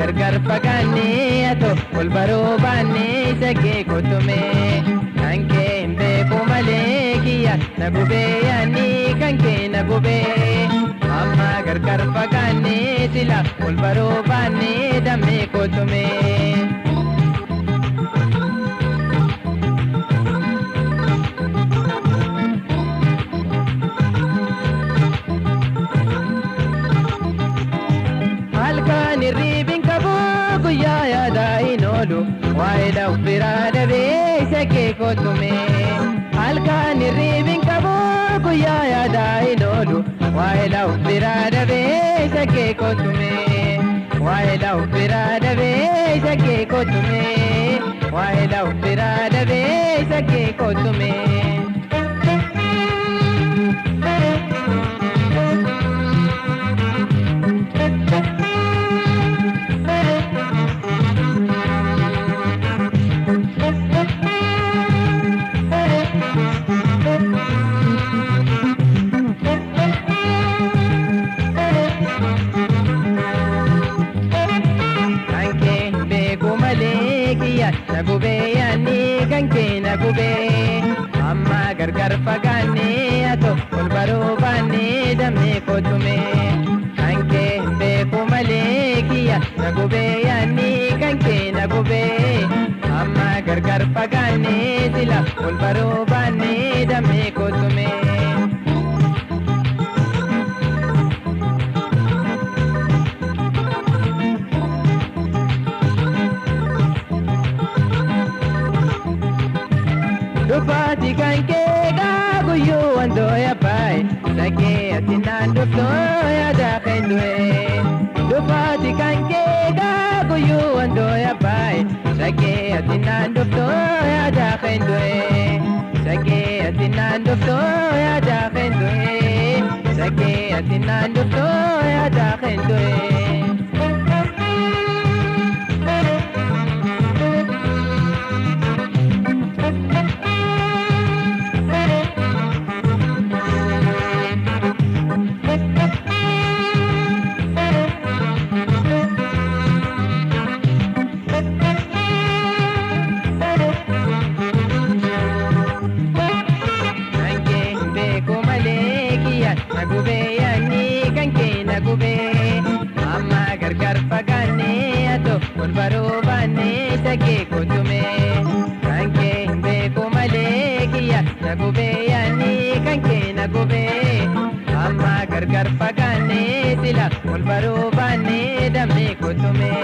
gargar fagaannee atoo wal baruu baannee shakkii kottumee kan kee hin beeku malee kiyya na gubee yaanni kan kee na gubee amma gargar fagaannee sila wal baruu baannee dammee kottumee. Waida ufirada be shake kotume alkani ribin kabu kuya ya dainolu waida ufirada be shake kotume waida ufirada be shake kotume waida ufirada be shake kotume. Nagubee yaanni kan kee nagubee amma gargar fagaannee atoo wal baruu baannee dammee kottumee kan kee hin beeku malee kiyya nagubee yaanni kan kee nagubee amma gargar fagaannee sila wal baruu baannee dammee kottumee. Dufati kanke ga guyu ando ya pai sake atinan dufto ya da kendue Dufati kanke ga guyu ando ya pai sake atinan dufto ya da kendue Sake atinan dufto ya da kendue Sake atinan dufto ya da kendue. Nagubee yaanni kan kee nagubee amma gargar fagaannee atoo wal baruu baannee shakkii kottumee kan kee hin beeku malee kiyya nagubee yaanni kan kee nagubee amma gargar fagaannee sila wal baruu baannee dammee kottumee.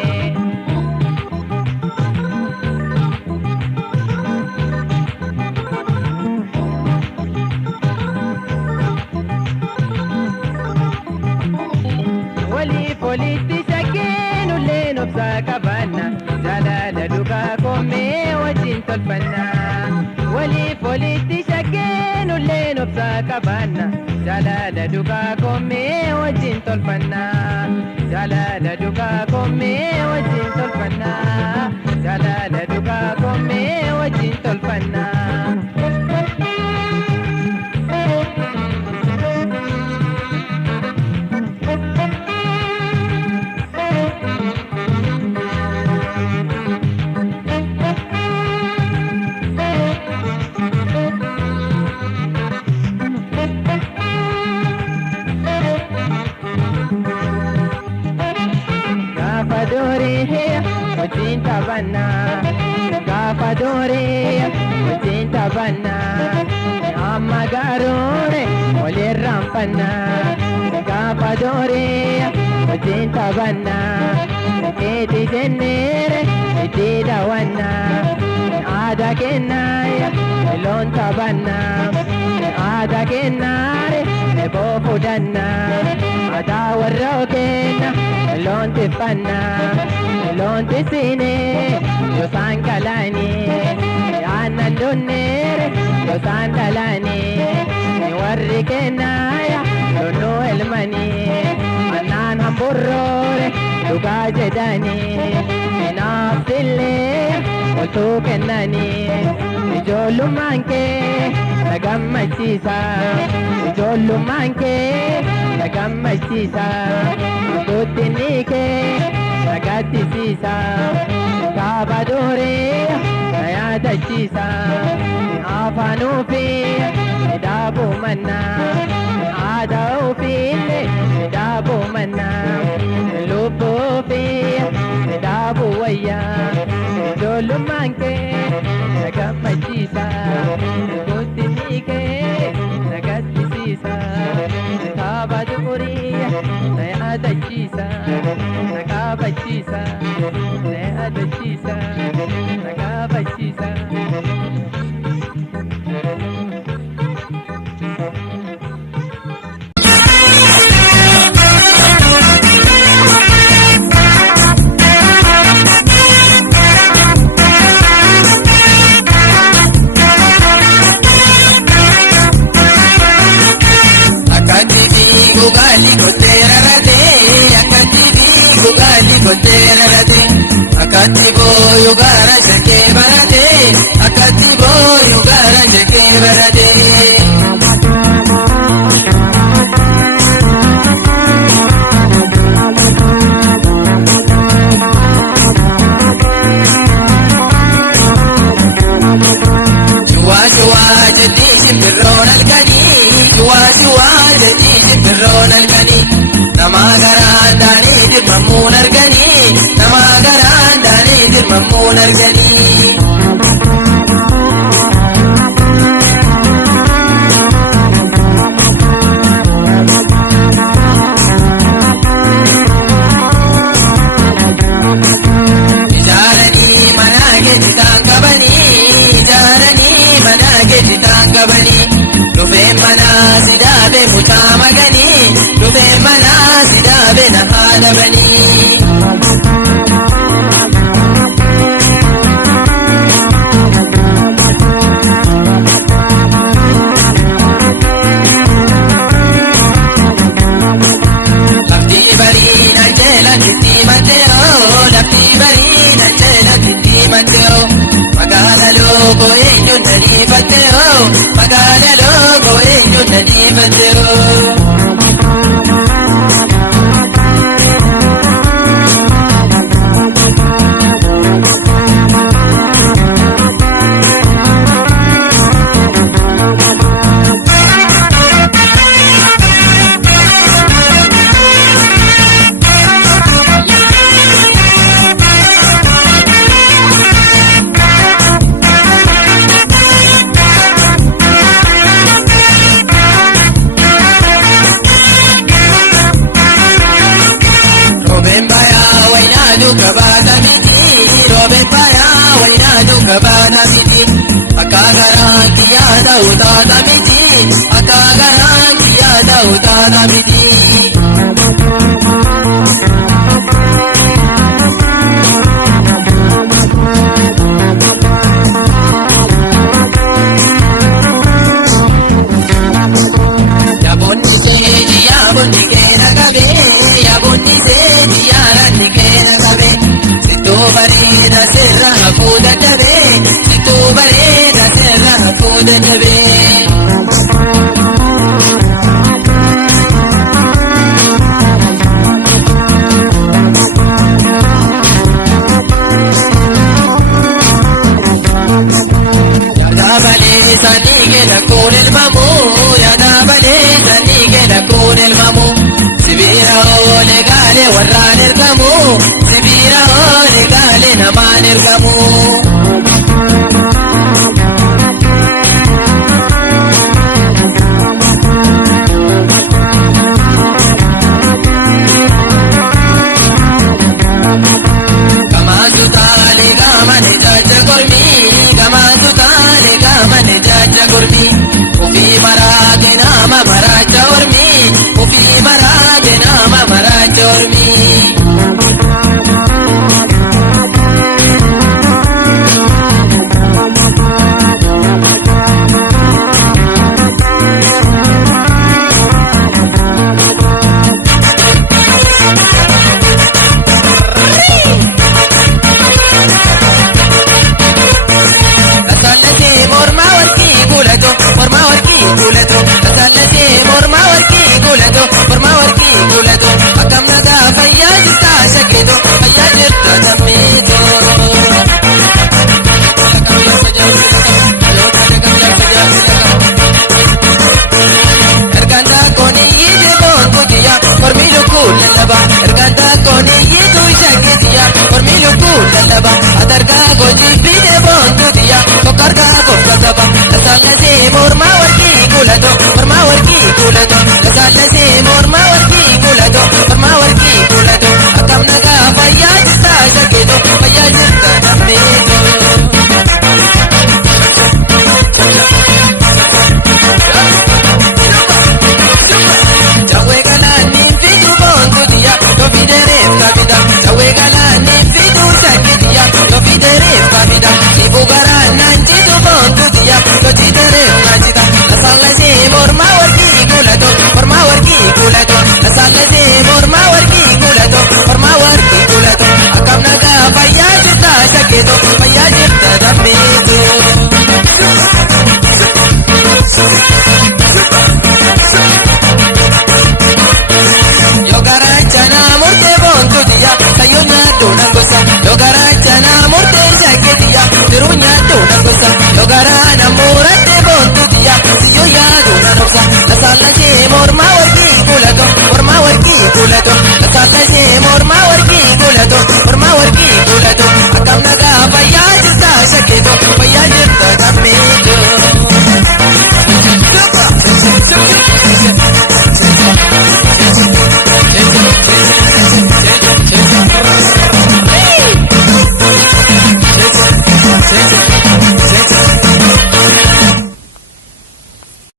Politti shakkeen ulleen obsaa qabaanna jaalala dhugaa koomee wajjin tolfanna. Walii politti shakkeen ulleen obsaa qabaanna jaalala dhugaa koomee wajjin tolfanna. Jaalala dhugaa koomee wajjin tolfanna. Jaalala dhugaa koomee wajjin tolfanna. Wajjin taphanna gaafa dooree wajjin taphanna amma gaaroore walirraan fanna gaafa dooree wajjin taphanna keeti jenneere itti daawwanna aadaa kennaaya loon taphanna aadaa kennaare eboo fudanna aadaa warra kenna loon tiffanna. Loon tisine yosaan kalani aannan donneere yosaan dhalani warri kennaya lonnoo elmani annaan hamburroore dhugaa jedhani naafsillee oltuu kennani ijoollummaan kee na gammachiisa ijoollummaan kee na gammachiisa guddinni kee gaddisiisa kaaba duree na yaadachiisa afaan ofii dhaabuu mannaa aadaa ofii dhaabuu mannaa lubbuu ofii dhaabuu wayyaa ijoollummaan kee na gammachiisa guddinni kee na gaddisiisa kaaba duree na yaadachiisa na kabachiisa na yaadachiisa na kabachiisa. Akatibo yugara jake barate, akatibo yugara jake barate. Juwa jadi simbirron algani, juwa jadi simbirron algani. Nama garandani dirmamun argani, nama garandani dirmamun argani. Ijarani manage ditangabani, ijarani manage ditangabani. Dufe mana sidabe mutamagani, dufe mana sidabe nahadabani. Lafti bari najela kiti mateo, lafti bari najela kiti mateo. Magala logo enyo nani mateo, magala logo enyo nani mateo. Sibira ole gale warra nergamu, sibira ole gale naman nergamu.